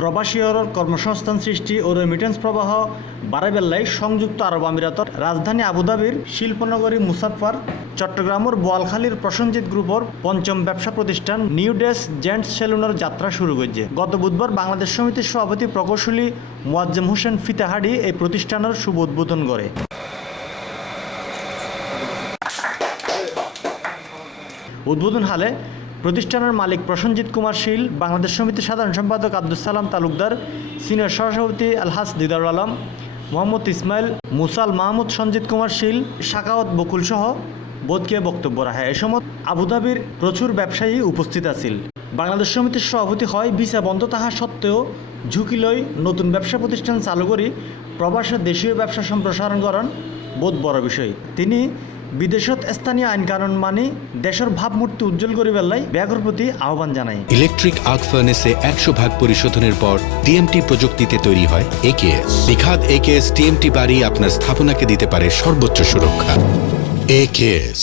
প্রবাসীর কর্মসংস্থান সৃষ্টি ও রেমিটেন্স প্রবাহ বাড়াইবেলাই সংযুক্ত আরব আমিরাতর রাজধানী আবুধাবির শিল্পনগরী মুসাফফার চট্টগ্রামের বোয়ালখালীর প্রসেনজিৎ গ্রুপের পঞ্চম ব্যবসা প্রতিষ্ঠান নিউ ডেস জেন্টস সেলুনের যাত্রা শুরু হয়েছে। গত বুধবার বাংলাদেশ সমিতির সভাপতি প্রকৌশলী মোয়াজ্জেম হোসেন ফিতাহারি এই প্রতিষ্ঠানের শুভ উদ্বোধন করে। উদ্বোধন হালে প্রতিষ্ঠানের মালিক প্রসেনজিৎ কুমার শীল, বাংলাদেশ সমিতির সাধারণ সম্পাদক আব্দুল সালাম তালুকদার, সিনিয়র সহসভাপতি আলহাজ দিদারুল আলম, মোহাম্মদ ইসমাইল, মুসাল মাহমুদ, সঞ্জিত কুমার শীল, শাকাওয়াত বকুল সহ বোধকে বক্তব্য রাখে। এ সময় আবুধাবির প্রচুর ব্যবসায়ী উপস্থিত আছিল। বাংলাদেশ সমিতির সভাপতি হয় ভিসা বন্ধ তাহা সত্ত্বেও ঝুঁকি লই নতুন ব্যবসা প্রতিষ্ঠান চালু করি প্রবাসে দেশীয় ব্যবসা সম্প্রসারণ করেন বোধ বড় বিষয়। তিনি বিদেশত স্থানীয় আইন কানুন মানি দেশের ভাবমূর্তি উজ্জ্বল করে বেলায় ব্যাগর প্রতি আহ্বান জানাই। ইলেকট্রিক আর্ক ফার্নেসে 100% পরিশোধনের পর টিএমটি প্রযুক্তিতে তৈরি হয় একেএস। বিখাত একেএস টিএমটি বাড়ি আপনার স্থাপনাকে দিতে পারে সর্বোচ্চ সুরক্ষা। একেএস।